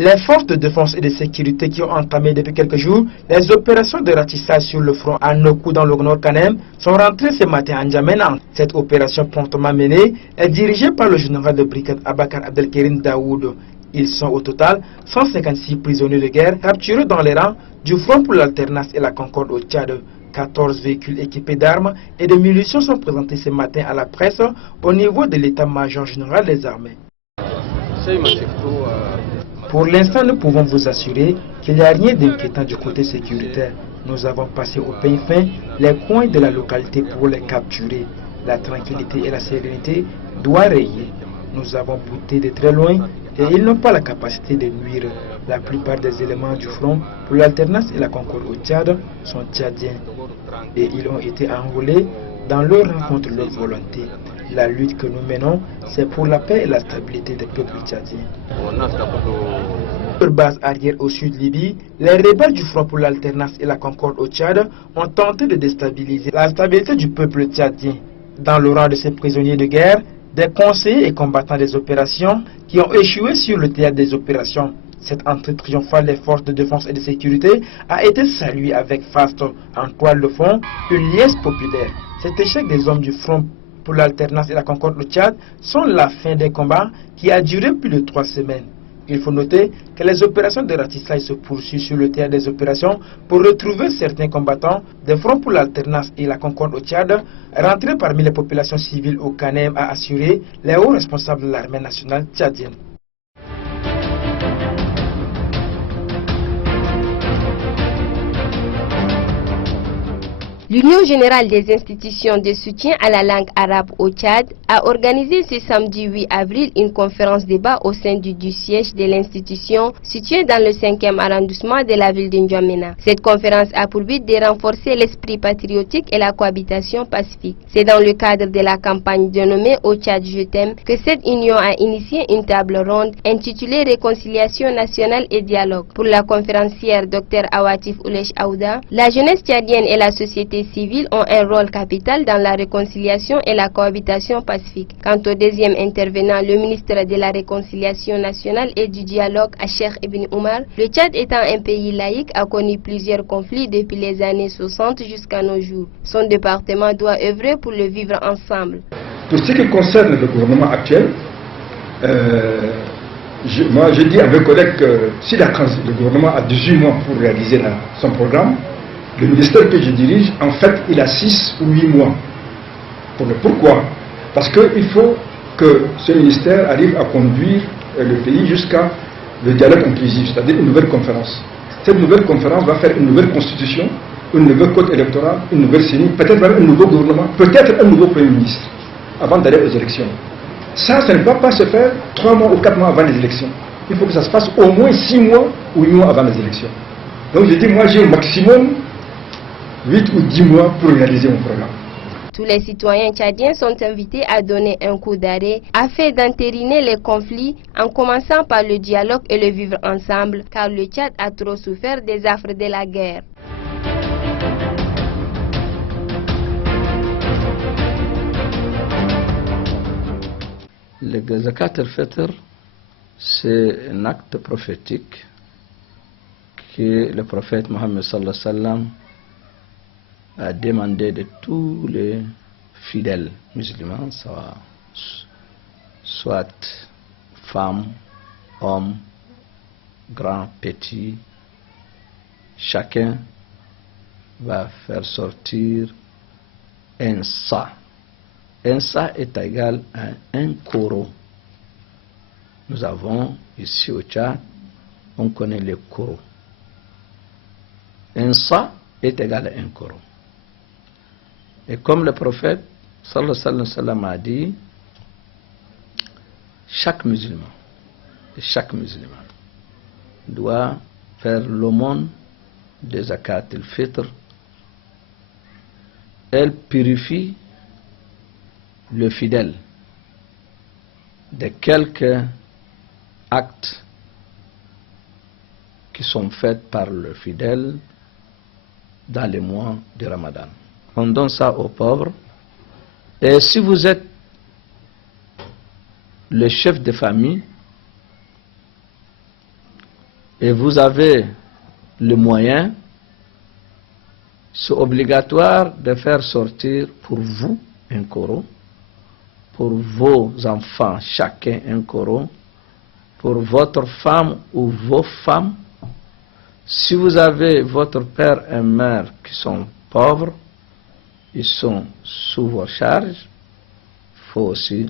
Les forces de défense et de sécurité qui ont entamé depuis quelques jours les opérations de ratissage sur le front à Nokou dans le Nord Kanem sont rentrées ce matin à N'Djamena. Cette opération promptement menée est dirigée par le général de brigade Abakar Abdelkerim Daoud. Ils sont au total 156 prisonniers de guerre capturés dans les rangs du Front pour l'alternance et la concorde au Tchad. 14 véhicules équipés d'armes et de munitions sont présentés ce matin à la presse au niveau de l'état-major général des armées. Pour l'instant, nous pouvons vous assurer qu'il n'y a rien d'inquiétant du côté sécuritaire. Nous avons passé au pays fin les coins de la localité pour les capturer. La tranquillité et la sérénité doivent régner. Nous avons bouté de très loin et ils n'ont pas la capacité de nuire. La plupart des éléments du front pour l'alternance et la concorde au Tchad sont tchadiens et ils ont été enrôlés dans leur rang contre leur volonté. La lutte que nous menons, c'est pour la paix et la stabilité des peuples tchadiens. Sur base arrière au sud Libye, les rebelles du Front pour l'alternance et la concorde au Tchad ont tenté de déstabiliser la stabilité du peuple tchadien. Dans le rang de ces prisonniers de guerre, des conseillers et combattants des opérations qui ont échoué sur le théâtre des opérations. Cette entrée triomphale des forces de défense et de sécurité a été saluée avec faste en toile de fond une liesse populaire. Cet échec des hommes du Front pour l'alternance et la concorde au Tchad sont la fin des combats qui a duré plus de 3 semaines. Il faut noter que les opérations de ratissage se poursuivent sur le théâtre des opérations pour retrouver certains combattants des Fronts pour l'alternance et la concorde au Tchad, rentrés parmi les populations civiles au Kanem, a assuré les hauts responsables de l'armée nationale tchadienne. L'Union générale des institutions de soutien à la langue arabe au Tchad a organisé ce samedi 8 avril une conférence débat au sein du siège de l'institution située dans le 5e arrondissement de la ville de N'Djamena. Cette conférence a pour but de renforcer l'esprit patriotique et la cohabitation pacifique. C'est dans le cadre de la campagne dénommée Au Tchad je t'aime que cette union a initié une table ronde intitulée Réconciliation nationale et dialogue. Pour la conférencière Dr Awatif Oulesh Aouda, la jeunesse tchadienne et la société civile ont un rôle capital dans la réconciliation et la cohabitation pacifique. Quant au deuxième intervenant, le ministre de la Réconciliation nationale et du dialogue, Cheikh Ibn Omar, le Tchad étant un pays laïque a connu plusieurs conflits depuis les années 60 jusqu'à nos jours. Son département doit œuvrer pour le vivre ensemble. Pour ce qui concerne le gouvernement actuel, je dis à mes collègues que si le gouvernement a 18 mois pour réaliser son programme, le ministère que je dirige, en fait, il a 6 ou 8 mois. Pourquoi? Parce qu'il faut que ce ministère arrive à conduire le pays jusqu'à le dialogue inclusif, c'est-à-dire une nouvelle conférence. Cette nouvelle conférence va faire une nouvelle constitution, une nouvelle code électoral, une nouvelle CENI, peut-être même un nouveau gouvernement, peut-être un nouveau premier ministre, avant d'aller aux élections. Ça ne va pas se faire 3 mois ou 4 mois avant les élections. Il faut que ça se passe au moins 6 mois ou 8 mois avant les élections. Donc je dis, moi j'ai au maximum 8 ou 10 mois pour réaliser mon programme. Tous les citoyens tchadiens sont invités à donner un coup d'arrêt afin d'entériner les conflits en commençant par le dialogue et le vivre ensemble, car le Tchad a trop souffert des affres de la guerre. Le Zakat al-Fitr, c'est un acte prophétique que le prophète Mohammed sallallahu alayhi wa sallam a demandé de tous les fidèles musulmans, soit femmes, hommes, grands, petits, chacun va faire sortir un sa. Un sa est égal à un koro. Nous avons ici au Tchad, on connaît le koro. Un sa est égal à un koro. Et comme le prophète sallallahu alayhi wa sallam a dit, chaque musulman doit faire l'aumône de zakat al-fitr. Elle purifie le fidèle de quelques actes qui sont faits par le fidèle dans les mois du Ramadan. On donne ça aux pauvres. Et si vous êtes le chef de famille, et vous avez le moyen, c'est obligatoire de faire sortir pour vous un coro, pour vos enfants chacun un coro, pour votre femme ou vos femmes. Si vous avez votre père et mère qui sont pauvres, ils sont sous vos charges, il faut aussi